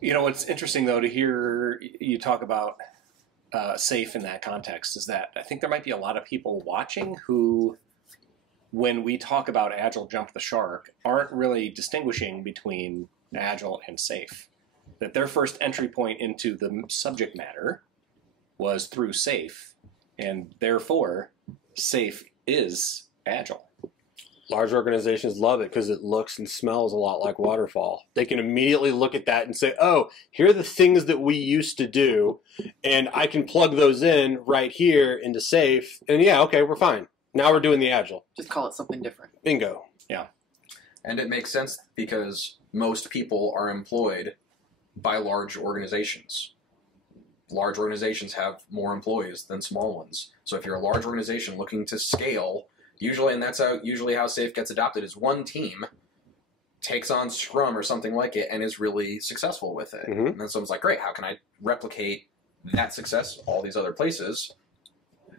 You know, what's interesting, though, to hear you talk about SAFe in that context is that I think there might be a lot of people watching who, when we talk about Agile Jump the Shark, aren't really distinguishing between Agile and SAFe. That their first entry point into the subject matter was through SAFe, and therefore SAFe is Agile. Large organizations love it because it looks and smells a lot like waterfall. They can immediately look at that and say, oh, here are the things that we used to do, and I can plug those in right here into SAFe, and yeah, okay, we're fine. Now we're doing the Agile. Just call it something different. Bingo. Yeah. And it makes sense because most people are employed by large organizations. Large organizations have more employees than small ones. So if you're a large organization looking to scale, usually, and that's usually how SAFe gets adopted, is one team takes on Scrum or something like it and is really successful with it. Mm-hmm. And then someone's like, great, how can I replicate that success all these other places?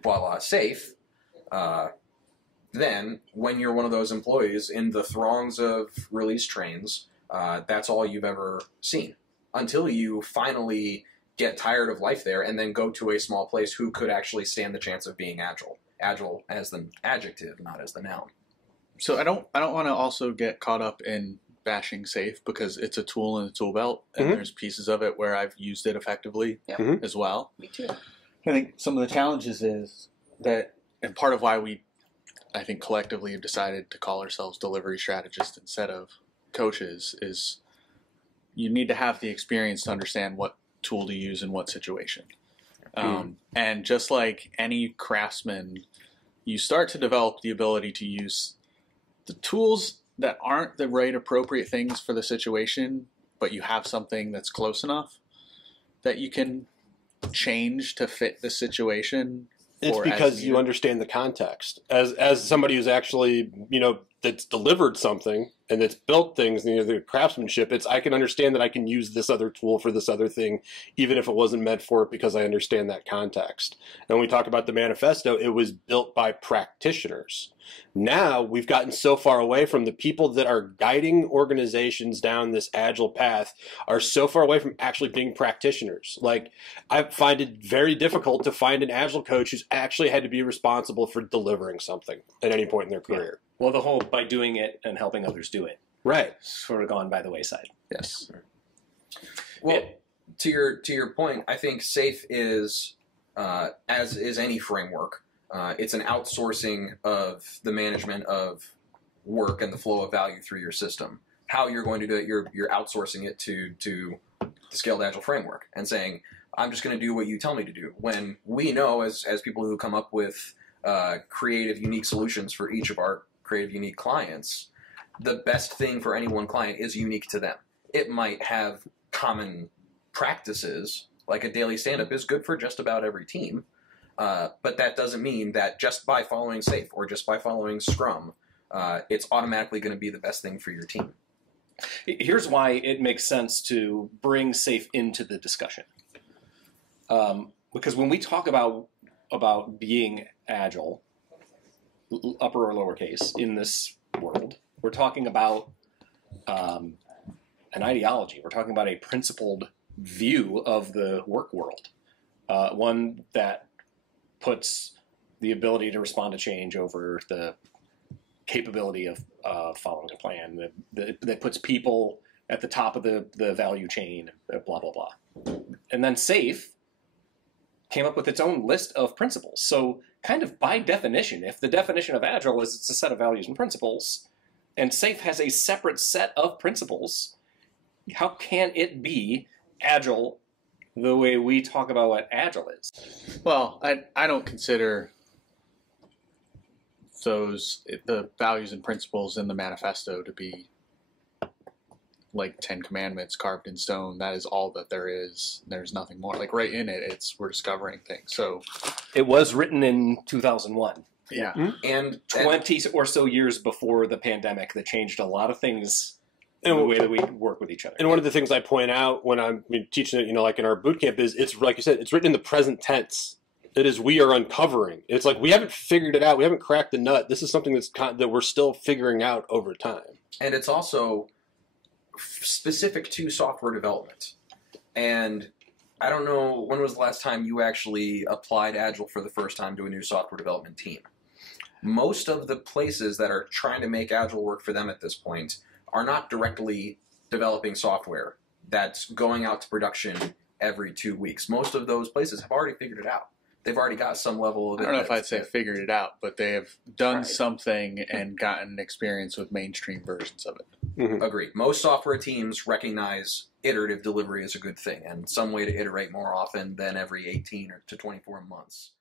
Voila, SAFe. Then, when you're one of those employees in the throngs of release trains, that's all you've ever seen. Until you finally get tired of life there and then go to a small place who could actually stand the chance of being Agile. Agile as the adjective, not as the noun. So I don't want to also get caught up in bashing SAFe because it's a tool in the tool belt, and there's pieces of it where I've used it effectively as well. Me too. I think some of the challenges is that, and part of why we, I think, collectively have decided to call ourselves delivery strategists instead of coaches, is you need to have the experience to understand what tool to use in what situation. And just like any craftsman, you start to develop the ability to use the tools that aren't the right appropriate things for the situation, but you have something that's close enough that you can change to fit the situation. It's because you understand the context. As somebody who's actually, that's delivered something and that's built things, the craftsmanship, I can understand that I can use this other tool for this other thing, even if it wasn't meant for it, because I understand that context. And when we talk about the manifesto, it was built by practitioners. Now we've gotten so far away from the people that are guiding organizations down this Agile path are so far away from actually being practitioners. Like, I find it very difficult to find an Agile coach who's actually had to be responsible for delivering something at any point in their career. Well, the whole by doing it and helping others do it, right, sort of gone by the wayside. Yes. Well, to your point, I think SAFe is, as is any framework, it's an outsourcing of the management of work and the flow of value through your system. How you're going to do it, you're outsourcing it to the Scaled Agile framework and saying, I'm just going to do what you tell me to do. When we know, as people who come up with creative, unique solutions for each of our creative, unique clients, the best thing for any one client is unique to them. It might have common practices, like a daily stand-up is good for just about every team, but that doesn't mean that just by following SAFe or just by following Scrum, it's automatically going to be the best thing for your team. Here's why it makes sense to bring SAFe into the discussion. Because when we talk about being Agile, upper or lowercase, in this world, we're talking about an ideology. We're talking about a principled view of the work world, one that puts the ability to respond to change over the capability of following a plan, that puts people at the top of the value chain, blah, blah, blah. And then SAFe came up with its own list of principles. So kind of by definition, if the definition of Agile is it's a set of values and principles, and SAFe has a separate set of principles, how can it be Agile the way we talk about what Agile is? Well, I don't consider the values and principles in the manifesto to be like 10 Commandments carved in stone. That is all that there is. There's nothing more. Like right in it, we're discovering things. So it was written in 2001. Yeah. And 20 or so years before the pandemic that changed a lot of things in the way that we work with each other. And one of the things I point out when I'm teaching it, like in our boot camp, is it's like you said, it's written in the present tense. It is we are uncovering. It's like we haven't figured it out. We haven't cracked the nut. This is something that we're still figuring out over time. And it's also specific to software development. And I don't know, when was the last time you actually applied Agile for the first time to a new software development team? Most of the places that are trying to make Agile work for them at this point are not directly developing software that's going out to production every 2 weeks. Most of those places have already figured it out. They've already got some level of I don't know if I'd say figured it out, but they have done Right. something and gotten experience with mainstream versions of it. Mhm. Agreed. Most software teams recognize iterative delivery as a good thing and some way to iterate more often than every 18 or to 24 months.